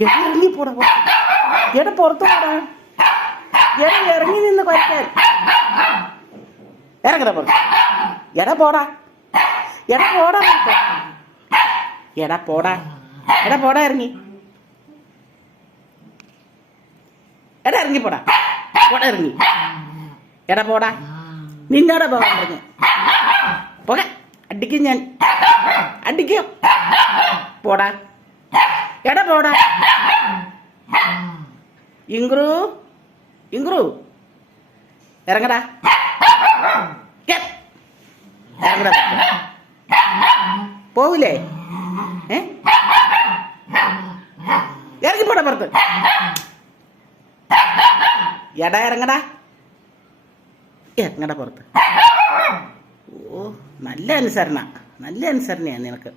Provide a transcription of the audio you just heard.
ഇറങ്ങി പോടാ. എടാ പുറത്തു പോടാ. എടാ ഇറങ്ങി നിന്ന് കൊരക്കാൻ. ഇറങ്ങടാ പുറത്ത്. എടാ പോടാ. എടാ പോടാ പുറത്ത്. എടാ പോടാ. എടാ പോടാ ഇറങ്ങി. എടാ ഇറങ്ങി പോടാ. പോടാ ഇറങ്ങി. എടാ പോടാ. നിന്നോടാ പോകാൻ പറഞ്ഞു. പോകാൻ അടിക്കും ഞാൻ. അടിക്കും. പോടാ. എടാ പോടാ. ഇങ്ക്രു ഇങ്ക്രു ഇറങ്ങടാ. ഇറങ്ങടാ. പോവില്ലേ? ഇറങ്ങിപ്പോടാ പുറത്ത്. എടാ ഇറങ്ങടാ. ഇറങ്ങടാ പുറത്ത്. ഓ നല്ല അനുസരണയാണ് നിനക്ക്.